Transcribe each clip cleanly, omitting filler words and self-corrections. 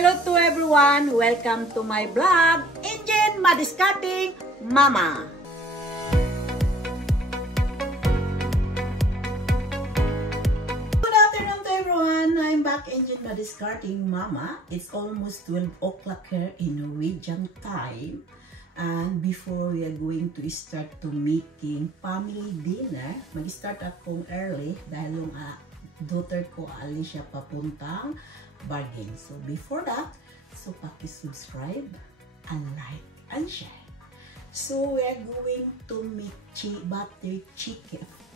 Hello to everyone! Welcome to my vlog, Indian Madiscarding Mama. Good afternoon to everyone! I'm back, Indian Madiscarding Mama. It's almost 12 o'clock here in Norwegian time. And before we are going to start to making family dinner, mag-start akong early dahil yung daughter ko alis siya papuntang bargain. So before that, so paki-subscribe and like and share. So we are going to make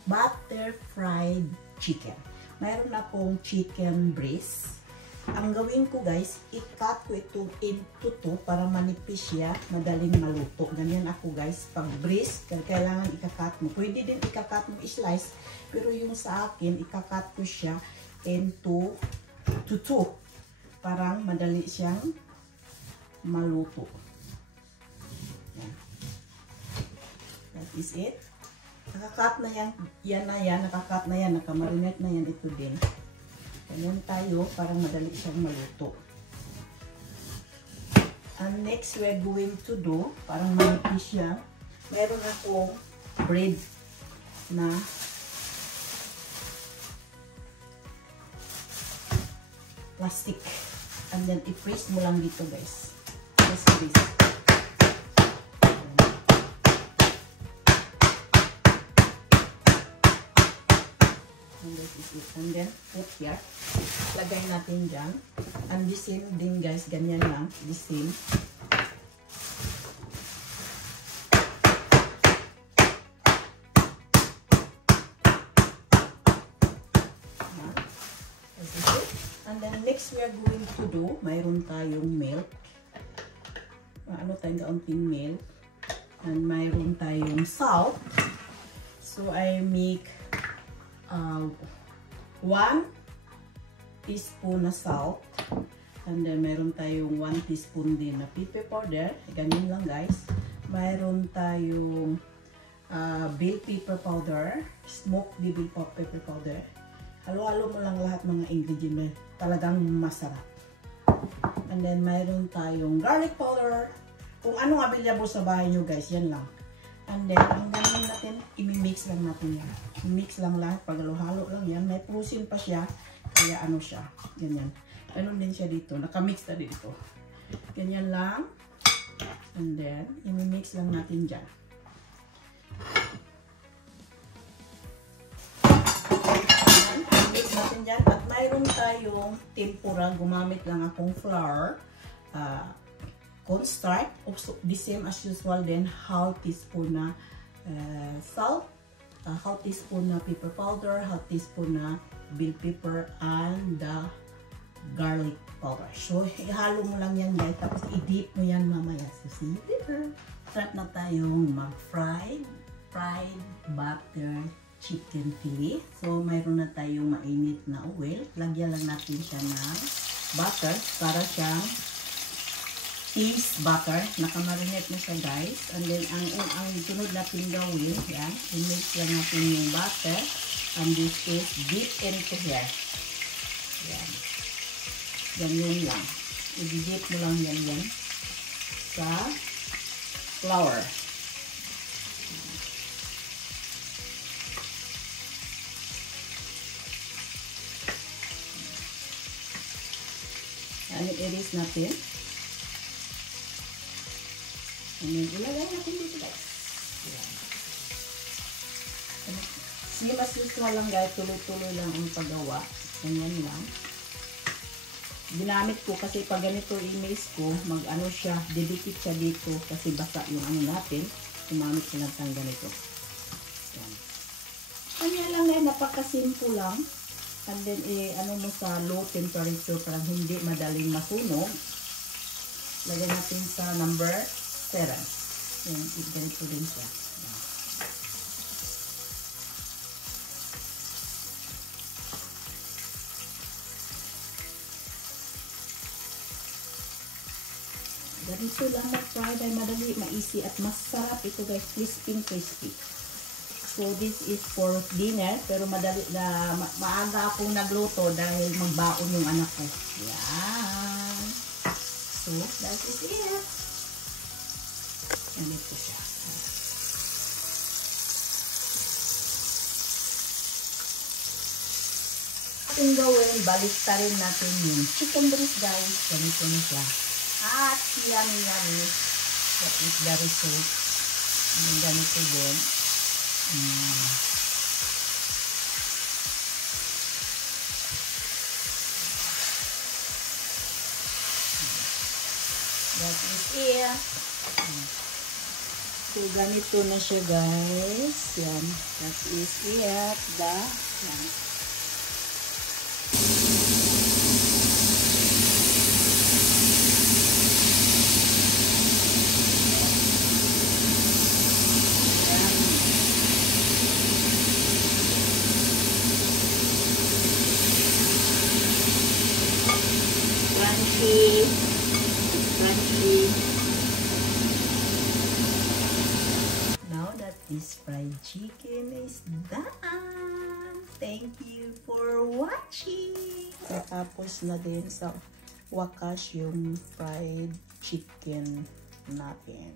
butter fried chicken. Mayroon akong chicken breast. Ang gawin ko guys, i-cut ko ito into para manipis siya, madaling maluto. Ganyan ako guys, pag breast, kailangan ika-cut mo. Pwede din ika-cut mo slice, pero yung sa akin, ika-cut ko siya into two. Parang madali siyang maluto. Yan. That is it. Nakakat na yan, nakakat na yan, nakamarinate na yan ito din. Ganyan tayo, parang madali siyang maluto. And next, we're going to do, parang manipis siya. Meron akong bread na plastic. And then, i-press mo lang dito, guys. Press this. And this is it. And then, put here. Lagay natin dyan. And the same din, guys. Ganyan lang. The same. And then next we are going to do, mayroon tayong milk. Ano tayong kaunting milk. And mayroon tayong salt. So I make 1 teaspoon na salt. And then mayroon tayong 1 teaspoon din na pepper powder. Ganyan lang guys. Mayroon tayong bell pepper powder. Smoked bell pepper powder. Halo-halo mo lang lahat mga ingredients. Talagang masarap. And then, mayroon tayong garlic powder. Kung anong available sa bahay nyo guys, yan lang. And then, ang gagawin natin, i-mix lang natin yan. I-mix lang lahat. Pag halo-halo lang yan. May prusin pa siya. Kaya ano siya. Ganyan. Ganun din siya dito. Nakamix na dito. Ganyan lang. And then, i-mix lang natin dyan. Natin dyan. At mayroon tayong tempura. Gumamit lang akong flour. Cornstarch. The same as usual then. Half teaspoon na salt. Half teaspoon na pepper powder. Half teaspoon na bell pepper. And the garlic powder. So, ihalo mo lang yan guys. Tapos, i-dip mo yan mamaya. So, see you later. Start na tayong mag-fried butter chicken fillet. So, mayroon na tayong mainit na oil. Lagyan lang natin siya ng butter para siyang cheese butter. Nakamarinate na siya guys. And then, ang sunod natin gawin, yan, i-mix lang natin yung butter. And this is dip into here. Yan. Ganyan lang. I-dip mo lang yan sa flour. And i-erase natin. And then, ilagay natin dito guys. Same as usual lang guys. Tuloy-tuloy lang ang paggawa. Ganyan lang. Ginamit ko kasi pag ganito i-mix ko, mag-ano siya, didikit siya dito kasi basa yung ano natin. Gumamit siya ng ganito. Yan. Kanya lang guys, napaka-simple lang. And then, ano mo sa low temperature para hindi madaling masunog. Lagyan natin sa number 7. Yan, ganito din siya. Yan. Ganito lang mag-fry dahil madali, ma-easy at masarap ito guys. Crispy. So, this is for dinner. Pero madali na, maaga akong nagluto dahil magbaon yung anak ko. Yan. So, that is it. Ganito siya. Ating gawin, baliktarin natin yung chicken breast, guys. Ganito na siya. At yummy. That is the result. Ganito din. That is it. So, ganito na siya, guys. Yan. That is it. Yan. Crunchy. Now that this fried chicken is done. Thank you for watching. Tapos na din sa wakas yung fried chicken natin.